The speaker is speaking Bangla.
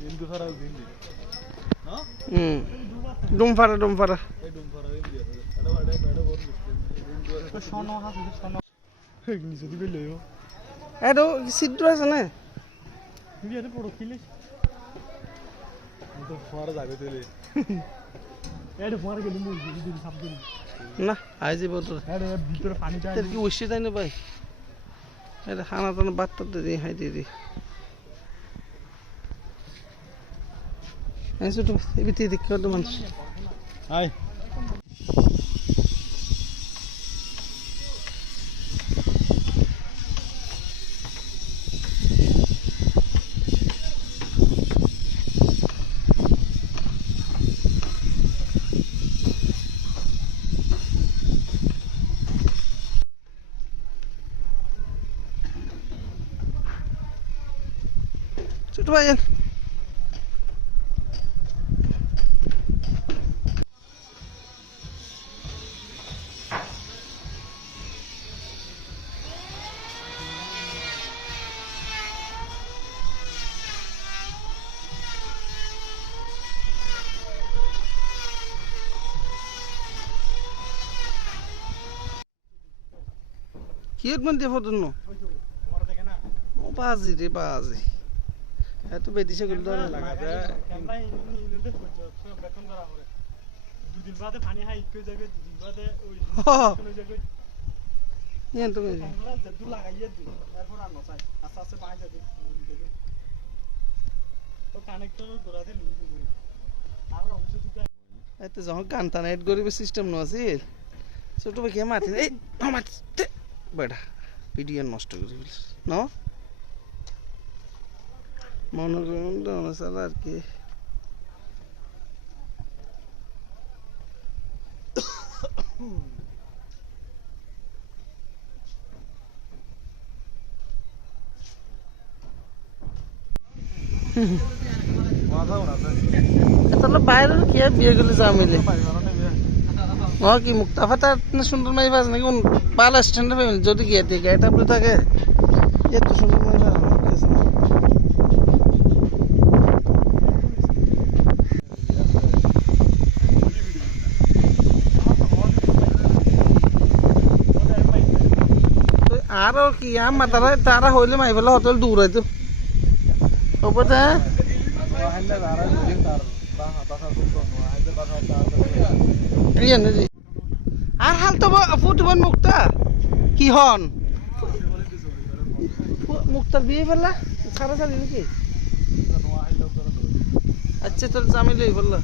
হিন্দু ফারা হিন্দি না হুম। ডুম ফারা ডুম ফারা এই ডুম ফারা হিন্দি এটা এটা এটা বড় মুশকিল শোনো হাসু শোনো নিচে দিবে লইও এইটো চিটটো আছে নে তুমি এটা পড়ো কিলে তো ফারা যাবে তেলে এটা পরে গেলি মুই দিদি সাপ দিলি না আই যাব তোর এটা ভিতরে পানি চাই তোর কি ওষে তাই না ভাই এটা খানা টানা বাদ টাত দিয়ে হাই দিয়ে দি এই ছোট এবিতে দেখি কত মানুষ হাই ছোট কি একবার দিয়ে ফটো নো ও বাজি রে বাজি। এত বেদিছে গুলো ধরে লাগা ক্যামেরা ইলে করছে সব বেতন করা করে দুদিন বাদে পানি হাই কই জায়গায় দুদিন বাদে ওই কোন জায়গায়। ইয়ান তুমি আমরা জদ্দু লাগাইয়ে দিই এরপর আর নসাই আস্তে আস্তে পানি যাবে তো কানেক্টর দৌড়াতে লুকু করি আর অবশ্য তুই এতে যখন এড করিবে সিস্টেম নো আছিল ছোট ভাই কে মাতি এই মাতি বেটা ভিডিও নষ্ট করে ফেলিস ন মনে করুন সালা আর কি মাথা ওনাতে তাহলে বাইরে কি আর বিয়ে গেলে জামিলে পাইবারও নেবে কি মুক্তা ফাতা না সুন্দর মাই পাস নাকি? পালা স্ট্যান্ডে পাবেন যদি গিয়ে দিয়ে গাড়িটা আপনি থাকে। এত সুন্দর মাই পাস আরও কি আম মাতারা তারা হইলে মাই ফেলা হোটেল দূর হইতো ওপরে নে আর হাল তো ফুটবল মুক্তা? কি হন? মুক্তার বিয়ে ফেললা সারা সারি নাকি? আচ্ছা তোর জামিল ফেললা